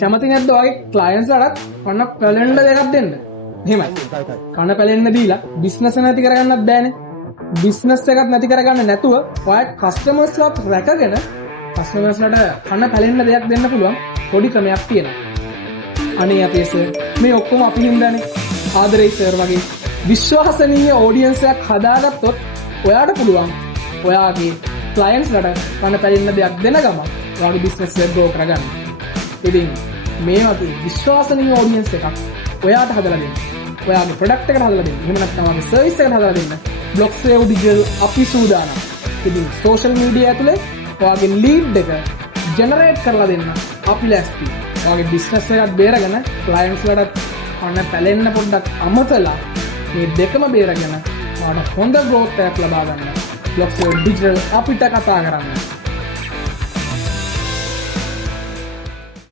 කැමති නැද්ද ඔයාගේ ක්ලයන්ට්ස් ලටත් කන පැලෙන්න දෙකක් දෙන්න? එහෙමයි. කන පැලෙන්න දීලා බිස්නස් නැති කරගන්නත් බෑනේ. බිස්නස් එකක් නැති කරගන්න නැතුව ඔයාට කස්ටමර්ස් ලාත් රැකගෙන කස්ටමර්ස් ලට කන පැලෙන්න දෙයක් දෙන්න පුළුවන් පොඩි ක්‍රමයක් තියෙනවා. අනේ අපේ සර් මේ ඔක්කොම අපි හින්දානේ. ආදරේ සර් වගේ විශ්වාසනීය ඔඩියන්ස් එකක් හදාගත්තොත් ඔයාට පුළුවන් ඔයාගේ ක්ලයන්ට්ස් ලට කන පැලෙන්න දෙයක් දෙන ගමන් ඔයාගේ බිස්නස් එක ග්‍රෝ කරගන්න. ඉතින් මේ වගේ විශ්වාසනීය ඔඩියන්ස් එකක් ඔයාට හදලා දෙන්න. ඔයාගේ ප්‍රොඩක්ට් එකට හදලා දෙන්න. එහෙම නැත්නම් ඔයාගේ සර්විස් එකට හදලා දෙන්න. BlockSave Digital අපි සූදානම්. ඉතින් සෝෂල් මීඩියා ඇතුලේ ඔයාගේ ලීඩ් එක ජෙනරේට් කරලා දෙන්න අපි ලෑස්ති. ඔයාගේ බිස්නස් එකත් බේරගෙන ක්ලයන්ට්ස් ලට කන පැලෙන්න පොඩ්ඩක් අමතලා මේ දෙකම බේරගෙන ඔයාට හොඳ growth එකක් ලබා ගන්න. BlockSave Digital අපිට කතා කරන්න.